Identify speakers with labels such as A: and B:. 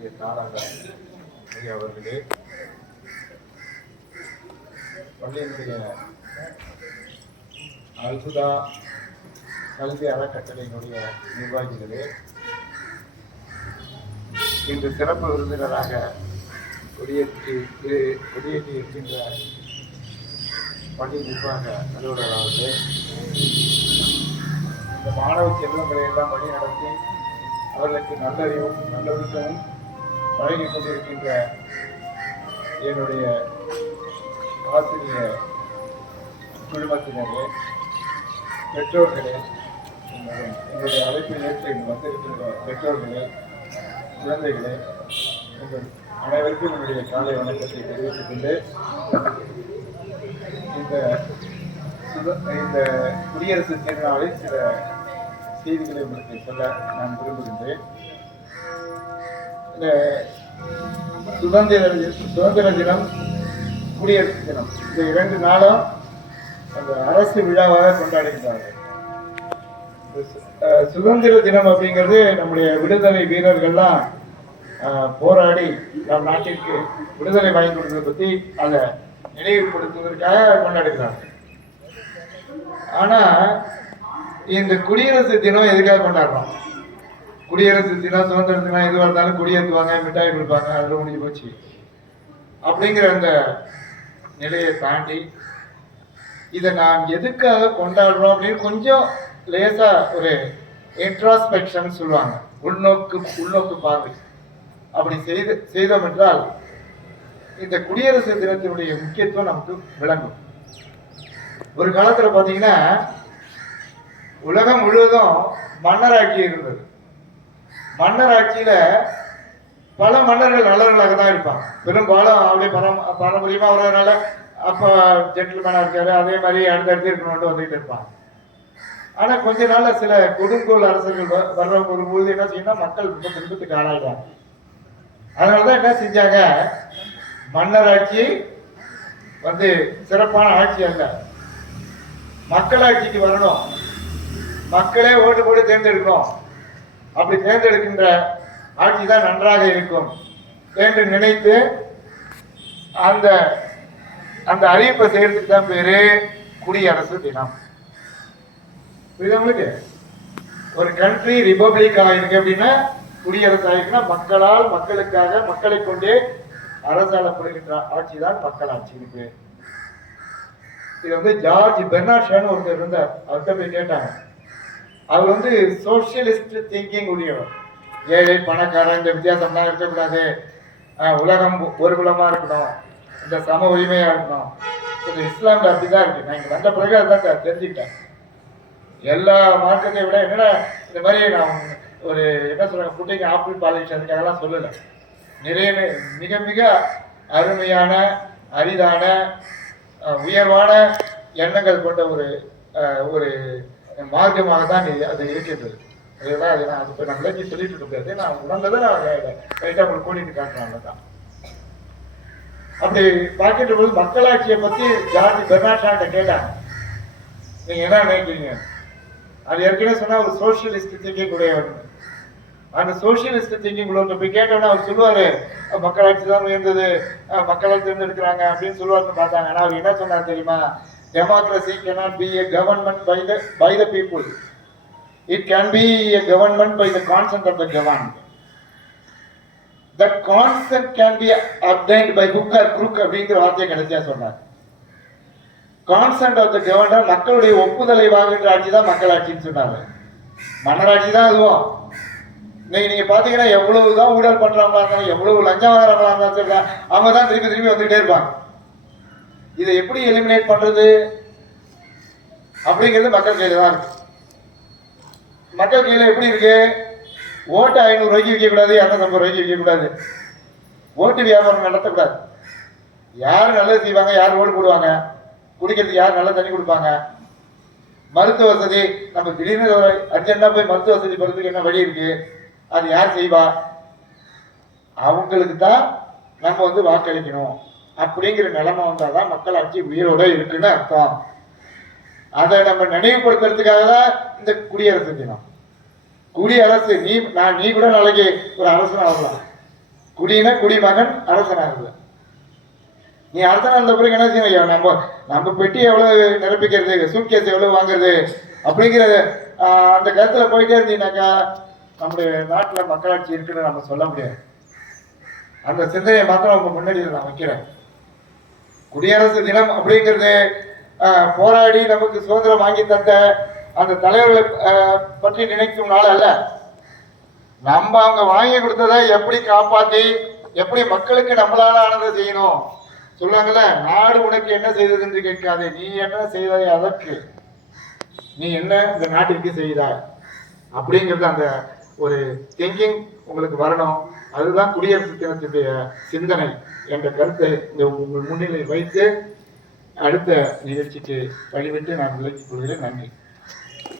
A: இருக்கக்கூடிய தாராக அவர்களே. பள்ளியினுடைய அல்சுதா கல்வி அறக்கட்டளையினுடைய நிர்வாகிகளே இன்று சிறப்பு விருந்தினராக கொடியேற்றி கொடியேற்றி இருக்கின்ற பள்ளி நிர்வாக அலுவலர் அவர்களே இந்த மாணவ செல்வங்களை எல்லாம் வழி நடத்தி அவர்களுக்கு நல்லறிவும் நல்லொழுக்கமும் வழங்கி கொண்டிருக்கின்ற என்னுடைய ஆசிரியர் குழுமத்தினரே பெற்றோர்களே உங்களுடைய- அழைப்பை ஏற்று வந்திருக்கின்ற பெற்றோர்களே குழந்தைகளே உங்கள் அனைவருக்கும் என்னுடைய காலை வணக்கத்தை தெரிவித்துக் கொண்டு இந்த இந்த குடியரசு திருநாளில் சில செய்திகளை உங்களுக்கு சொல்ல நான் விரும்புகின்றேன். இந்த சுதந்திர சுதந்திர தினம் குடியரசு தினம். இந்த இரண்டு நாளும் அந்த அரசு விழாவாக கொண்டாடுகிறார்கள் சுதந்திர தினம் அப்படிங்கிறது நம்முடைய விடுதலை வீரர்கள்லாம் போராடி நம் நாட்டிற்கு விடுதலை வாங்கி கொடுத்ததை பற்றி அதை நினைவுபடுத்துவதற்காக கொண்டாடுகிறார்கள். ஆனால் இந்த குடியரசு தினம் எதுக்காக கொண்டாடுறோம்? குடியரசு தினம் சுதந்திர தினம் எதுவாக இருந்தாலும் குடியேற்றுவாங்க மிட்டாய் கொடுப்பாங்க அதில் முடிஞ்சு போச்சு. அப்படிங்கிற அந்த நிலையை தாண்டி இதை நாம் எதுக்காக கொண்டாடுறோம் அப்படின்னு கொஞ்சம் லேசா ஒரு இன்ட்ராஸ்பெக்ஷன் சொல்லுவாங்க. உள்நோக்கு உள்நோக்கு பார்வை. அப்படி செய்து செய்தோம் என்றால் இந்த குடியரசு தினத்தினுடைய முக்கியத்துவம் நமக்கு விளங்கும். ஒரு காலத்துல பாத்தீங்கன்னா உலகம் முழுவதும் மன்னராட்சி இருந்தது. மன்னர் ஆட்சியில பல மன்னர்கள் நல்லவர்களாக தான் இருப்பாங்க. பெரும்பாலும் அப்படியே பரம் பாரம்பரியமா வர்றதுனால அப்ப ஜென்டில்மேனா இருக்காரு. அதே மாதிரி அடுத்தடுத்து இருக்கணும்னு வந்துட்டு இருப்பாங்க. ஆனா கொஞ்ச நாள்ல சில கொடுங்கோல் அரசர்கள் வ- வர்றவங்க பொழுது என்ன செய்யணும் மக்கள் ரொம்ப துன்பத்துக்கு ஆளாயிட்டாங்க அதனாலதான் என்ன செஞ்சாங்க? மன்னர் ஆட்சி வந்து சிறப்பான ஆட்சி அல்ல. மக்களாட்சிக்கு வரணும். மக்களே ஓட்டு போட்டு தேர்ந்தெடுக்கணும். அப்படி தேர்ந்தெடுக்கின்ற ஆட்சி தான் நன்றாக இருக்கும் என்று நினைத்து அந்த அந்த அறிவிப்பை செய்யறதுக்கு தான் பேரு குடியரசு தினம். உங்களுக்கு? ஒரு கண்ட்ரி ரிபப்ளிக் ஆகிருக்கு அப்படின்னா குடியரசு ஆயிருக்குன்னா மக்களால் மக்களுக்காக மக்களை கொண்டே அரசாளப்படுகின்ற ஆட்சி தான் மக்கள் ஆட்சி இருக்கு. இது வந்து ஜார்ஜ் பெர்னாஷான்னு ஒருத்தர் இருந்தார். அவர்கிட்ட போய் கேட்டாங்க. அவர் வந்து சோசியலிஸ்ட் திங்கிங் உடையவர். ஏழை பணக்காரன் இந்த வித்தியாசம்லாம் இருக்கக்கூடாது. உலகம் ஒரு குலமாக இருக்கணும். இந்த சம உரிமையாக இருக்கணும். இந்த இஸ்லாமில் அப்படி அப்படிதான் இருக்கு. நான் இங்கே வந்த பிறகு அதுதான் சார் தெரிஞ்சுக்கிட்டேன். எல்லா மார்க்கத்தையும் விட என்னன்னா இந்த மாதிரி நான் ஒரு என்ன சொல்கிறாங்க புட்டிங் ஆப்பிள் பாலிஷ் அதுக்காகலாம் சொல்லலை. நிறைய மிக மிக அருமையான அரிதான உயர்வான எண்ணங்கள் கொண்ட ஒரு ஒரு ஒரு மார்க்கமாக தான் அது இருக்கின்றது. அதுதான் அது நான் அது இப்போ நான் விளக்கி சொல்லிட்டு இருக்காது நான் உணர்ந்ததை நான் லைட்டாக உங்களுக்கு கூட்டிட்டு காட்டுறாங்க தான் அப்படி பார்க்கின்ற போது மக்களாட்சியை பத்தி ஜார்ஜ் பெர்னாஷாட்ட கேட்டாங்க. நீங்க என்ன நினைக்கிறீங்க? அது ஏற்கனவே சொன்னா ஒரு சோசியலிஸ்ட் திங்கிங் உடையவர். அந்த சோசியலிஸ்ட் திங்கிங் உள்ளவங்க போய் கேட்டோன்னா அவர் சொல்லுவாரு மக்களாட்சி தான் உயர்ந்தது. மக்களாட்சி மக்களால் தேர்ந்தெடுக்கிறாங்க அப்படின்னு சொல்லுவாருன்னு பார்த்தாங்க. ஆனா அவர் என்ன சொன்னார் தெரியுமா? Democracy cannot be a government by the by the people. It can be a government by the consent of the governed. That consent can be obtained by hook or crook அப்படிங்கிற வார்த்தையை கடைசியாக சொன்னார். கான்சென்ட் ஆஃப் த கவர்னர் மக்களுடைய ஒப்புதலை வாங்குகின்ற ஆட்சி தான் மக்களாட்சின்னு சொன்னாங்க மன்னராட்சி தான் அதுவும் இன்னைக்கு நீங்கள் பார்த்தீங்கன்னா எவ்வளவு தான் ஊழல் பண்ணுறவங்களா இருந்தாலும் எவ்வளவு லஞ்சம் வாங்குறவங்களா இருந்தாலும் அவங்க தான் திருப்பி திரும்பி வந்துகிட்டே இருப்பாங்க. இதை எப்படி எலிமினேட் பண்றது? அப்படிங்கிறது மக்கள் கையில தான் இருக்கு. மக்கள் கையில எப்படி இருக்கு? ஓட்டு ஐநூறு ரூபாய்க்கு விற்க கூடாது இரநூத்தம்பது ரூபாய்க்கு விற்க கூடாது ஓட்டு வியாபாரம் நடத்தக்கூடாது. யார் நல்லது செய்வாங்க யார் ஓட்டு போடுவாங்க? குடிக்கிறதுக்கு யார் நல்லா தண்ணி கொடுப்பாங்க? மருத்துவ வசதி நம்ம திடீர்னு அர்ஜென்ட்டாக அர்ஜென்டா போய் மருத்துவ வசதி பெறதுக்கு என்ன வழி இருக்கு? அது யார் செய்வா? அவங்களுக்கு தான் நம்ம வந்து வாக்களிக்கணும். அப்படிங்கிற நிலைமை வந்தால் தான் மக்களாட்சி உயிரோட இருக்குன்னு அர்த்தம். அதை நம்ம நினைவுபடுத்துறதுக்காக தான் இந்த குடியரசு தினம். குடியரசு நீ நான் நீ கூட நாளைக்கு ஒரு அரசன் ஆகலாம். குடினா குடிமகன் அரசனாகுது நீ அரசனாக இருந்த பிறகு என்ன செய்யணும்? நம்ம நம்ம பெட்டி எவ்வளோ நிரப்பிக்கிறது? சூட்கேஸ் எவ்வளோ வாங்குறது? அப்படிங்கிற அந்த கருத்தில் போயிட்டே இருந்தீங்கன்னாக்கா நம்முடைய நாட்டில் மக்களாட்சி இருக்குன்னு நம்ம சொல்ல முடியாது. அந்த சிந்தனையை மாத்திரம் உங்க முன்னாடி நான் வைக்கிறேன். குடியரசு தினம் அப்படிங்கிறது போராடி நமக்கு சுதந்திரம் வாங்கி தந்த அந்த தலைவர்களை பற்றி நினைக்கும் நாள் அல்ல. நம்ம அவங்க வாங்கி கொடுத்ததை எப்படி காப்பாத்தி எப்படி மக்களுக்கு நம்மளால ஆனதை செய்யணும்? சொல்லுவாங்கல்ல நாடு உனக்கு என்ன செய்தது என்று நீ என்ன செய்தாய் அதற்கு? நீ என்ன இந்த நாட்டிற்கு செய்தாய்? அப்படிங்கிறது அந்த ஒரு திங்கிங் உங்களுக்கு வரணும். அதுதான் குடியரசு தினத்துடைய சிந்தனை என்ற கருத்தை இந்த உங்கள் முன்னிலை வைத்து அடுத்த நிகழ்ச்சிக்கு வழிவிட்டு நான் விளக்கிக் கொள்கிறேன். நன்றி.